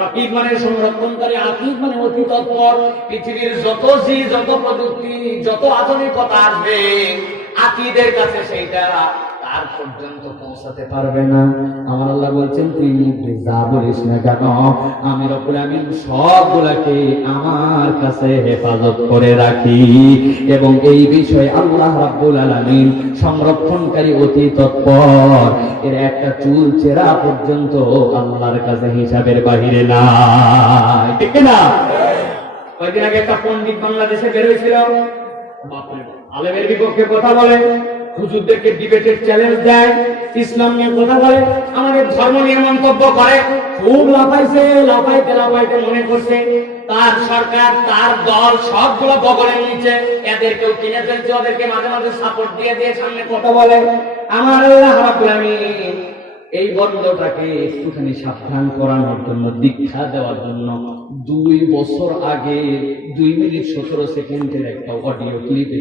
রকিব মানে সংরক্ষণকারী, আতীত মানে অতি তৎপর। পৃথিবীর যত জি, যত প্রযুক্তি, যত আধুনিকতা আসবে আতীদের কাছে সেইটা তার পর্যন্ত পৌঁছাতে পারবে না। আমার আল্লাহ বলছেন তুই মুখে যা বলিস না কেন, আমি রব্বুল আমিন সবগুলাকে আমার কাছে হেফাজত করে রাখি। এবং এই বিষয়ে আল্লাহ রাব্বুল আলামিন সংরক্ষণকারী, অতি তৎপর। এর একটা চুল চেরা পর্যন্ত আল্লাহর কাছে হিসাবের বাহিরে নাই, ঠিক না? কয়েকদিন আগে একটা পণ্ডিত বাংলাদেশে বের হয়েছিল, আলেমের বিপক্ষে কথা বলে, হুজুরদেরকে ডিবেটের চ্যালেঞ্জ দেয়, ইসলাম নিয়ে কথা বলে, আমাদের ধর্ম নিয়ে মন্তব্য করে। খুব লাফাইছে, লাফাইতে মনে করছে তার সরকার, তার দল সবগুলো বগলের নিচে, এদেরকেও কিনে ফেলছে, ওদেরকে মাঝে মাঝে সাপোর্ট দিয়ে সামনে কথা বলে। আমার আল্লাহ রাব্বুল আমিন এই বন্ধটাকে একটুখানি সাবধান করানোর জন্য, দীক্ষা দেওয়ার জন্য 2 বছর আগে 2 মিনিট 17 সেকেন্ডের একটা অডিও ক্লিপে